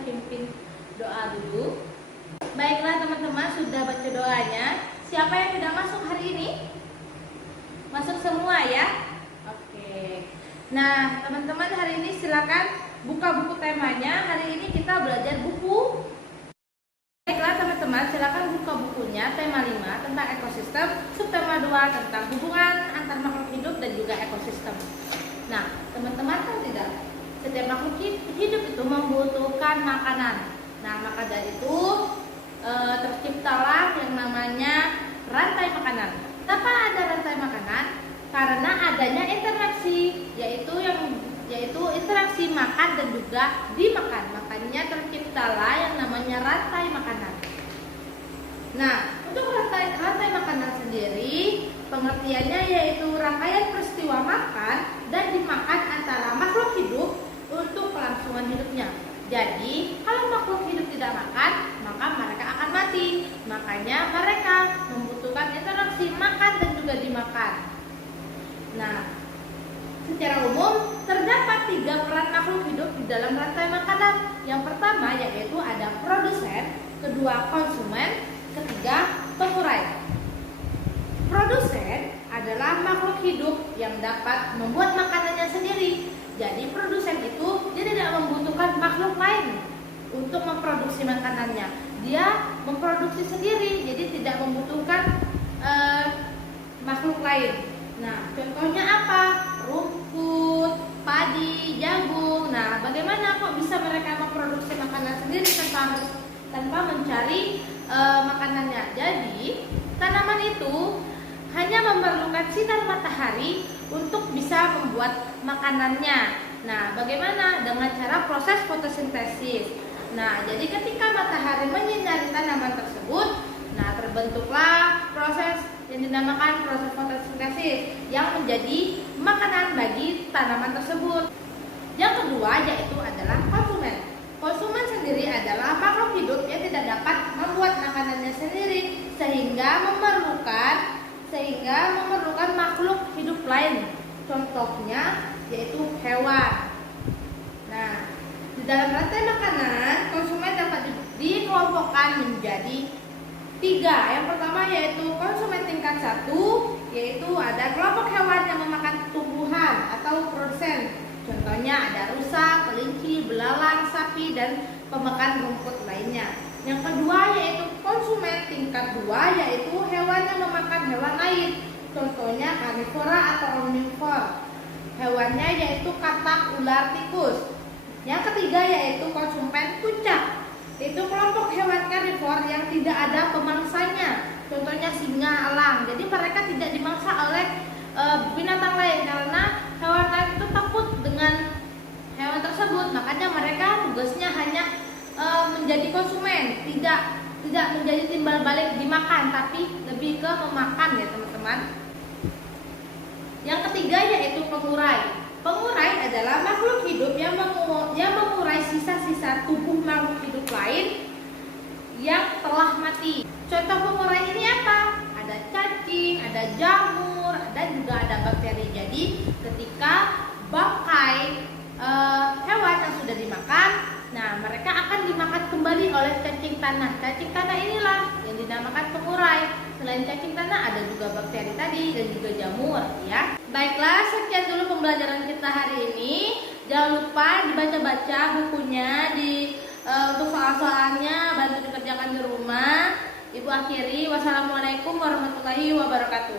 saya pimpin doa dulu. Baiklah teman-teman, sudah baca doanya. Siapa yang tidak masuk hari ini? Masuk semua ya? Oke. Nah teman-teman, hari ini silakan buka buku temanya. Hari ini kita belajar buku. Baiklah teman-teman, silakan buka bukunya. Tema 5 tentang ekosistem, subtema 2 tentang hubungan antar makhluk hidup dan juga ekosistem. Nah teman-teman tahu tidak, setiap makhluk hidup itu membutuhkan makanan. Nah maka dari itu terciptalah yang namanya rantai makanan. Kenapa ada rantai makanan? Karena adanya interaksi, yaitu interaksi makan dan juga dimakan. Makanya terciptalah yang namanya rantai makanan. Nah, untuk rantai makanan sendiri, pengertiannya yaitu rangkaian peristiwa makan dan dimakan antara makhluk hidup untuk kelangsungan hidupnya. Jadi, kalau makhluk hidup tidak makan, maka mereka akan mati. Makanya mereka membutuhkan interaksi makan dan juga dimakan. Nah, secara umum terdapat 3 peran makhluk hidup di dalam rantai makanan. Yang pertama yaitu ada produsen, kedua konsumen, ketiga pengurai. Produsen adalah makhluk hidup yang dapat membuat makanannya sendiri. Jadi produsen itu dia tidak membutuhkan makhluk lain untuk memproduksi makanannya. Dia memproduksi sendiri, jadi tidak membutuhkan makhluk lain. Nah, contohnya apa? Rumput, padi, jagung. Nah, bagaimana kok bisa mereka memproduksi makanan sendiri tanpa mencari makanannya? Jadi, tanaman itu hanya memerlukan sinar matahari untuk bisa membuat makanannya. Nah, bagaimana? Dengan cara proses fotosintesis. Nah, jadi ketika matahari menyinari tanaman tersebut, nah terbentuklah proses yang dinamakan proses fotosintesis yang menjadi makanan bagi tanaman tersebut. Yang kedua yaitu adalah konsumen. Konsumen sendiri adalah makhluk hidup yang tidak dapat membuat makanannya sendiri sehingga memerlukan makhluk hidup lain. Contohnya yaitu hewan. Nah, di dalam rantai makanan, konsumen dapat dikelompokkan menjadi 3. Yang pertama yaitu konsumen tingkat 1, yaitu ada kelompok hewan yang memakan tumbuhan atau produsen. Contohnya ada rusa, kelinci, belalang, sapi, dan pemakan rumput lainnya. Yang kedua yaitu konsumen tingkat 2, yaitu hewan yang memakan hewan lain. Contohnya karnivora atau omnivora. Hewannya yaitu katak, ular, tikus. Yang ketiga yaitu konsumen puncak. Itu kelompok hewan karnivor yang tidak ada pemangsanya. Contohnya singa, elang. Jadi mereka tidak dimangsa oleh binatang lain karena hewan lain itu takut dengan hewan tersebut. Makanya mereka tugasnya hanya menjadi konsumen, tidak menjadi timbal balik dimakan, tapi lebih ke memakan ya teman-teman. Yang ketiga yaitu pengurai. Pengurai adalah makhluk hidup yang mengurai sisa-sisa tubuh makhluk hidup lain yang telah mati. Contoh pengurai ini apa? Ada cacing, ada jamur, dan juga ada bakteri. Jadi ketika bangkai hewan yang sudah dimakan, nah mereka akan dimakan kembali oleh cacing tanah. Cacing tanah inilah yang dinamakan pengurai. Selain cacing tanah ada juga bakteri tadi dan juga jamur ya. Baiklah, sekian dulu pembelajaran kita hari ini. Jangan lupa dibaca-baca bukunya untuk soal-soalnya, bantu dikerjakan di rumah. Ibu akhiri, wassalamualaikum warahmatullahi wabarakatuh.